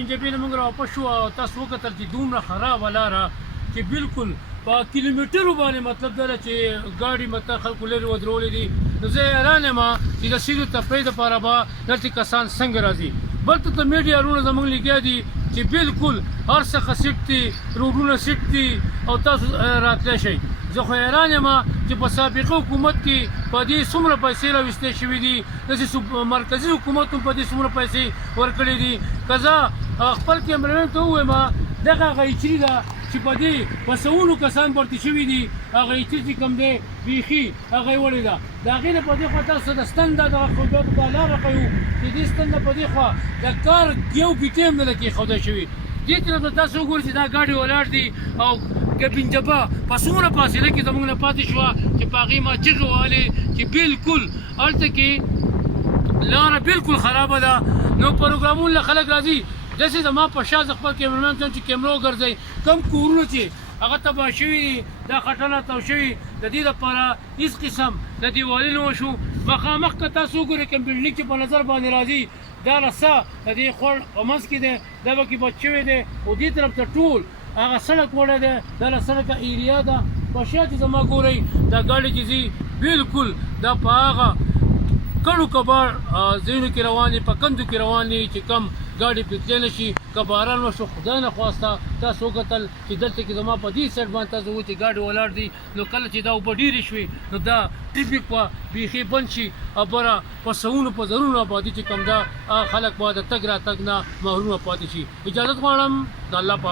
پنجابي نه موږ راواپس شو او تاسو وکتل چې دومره خرابه لاره چې بالکل په کیلومیټرو باندې مطلب دا چې ګاډي مطلب خلکو لرې ودرولې دي. نو زه حیران یم چې د سیدو تفریح دپاره به دلته کسان څنګه راځي. بل ته د میډیا رونه زموږ لګیا دي چې بالکل هر څه سیټ دي، روډونه سیټ دي او تاسو راتلی شئ. زه خو حیران یم چې په سابقه حکومت کې په دې څومره پیسې راویستې شوي دي، داسې مرکزي حکومت هم په دې څومره پیسې ورکړې دي. که زه خپل کیمرمین ته ووایم دغه هغه ایچري ده چې په دې په سوونو کسان پورته شوي دي، هغه ایچري چې کوم دی بیخي هغه یې وړې ده. د هغې نه په دې خوا تاسو د ستن ده دغه خو دا لاره ښیو چې دې ستن نه په دې خوا د کار یو ګیټې هم نه ده کېښودی شوي. دې طرف ته تاسو وګورئ چې دا ګاډي ولاړ دي او ګبینجبه په څومره فاصله کې زموږ نه پاتې شوه چې په هغې ما چغې وهلې چې بالکل هلته کې لاره بالکل خرابه ده. نو پروګرامونو له خلک راځي داسې زما په شا زه خپل کیمرمین ته چې کیمرا وګرځئ کوم کورونه چې هغه تباه شوي دي، دا خټنه تاو شوي، د دې لپاره هېڅ قسم د دیوالي نه وشو. مخامخ که تاسو وګورئ کوم بلډینګ چې په نظر باندې راځي دا رسه د دې خوړ په منځ کې دی، دا پکې بچ شوی دی او دې طرف ته ټول هغه سړک وړی دی، دا له سړکه ایریا ده. په شا چې زما ګورئ دا ګاډي چې ځي بالکل دا په هغه کڼو کباړ ځایونو کې روان دي، په کندو کې روان دي چې کم ګاډي پرې تللی نه شي. که باران وشو خدای نخواسته تاسو وکتل چې دلته کې زما په دې سایډ باندې تاسو وګورئ چې ګاډي ولاړ دي. نو کله چې دا اوبه ډېرې شوې نو دا ټریفیک به بیخي بند شي او بره په سوونو په زرونو آبادي چې کوم ده خلک به د تګ راتګ نه محرومه پاتې شي. اجازت غواړم د الله په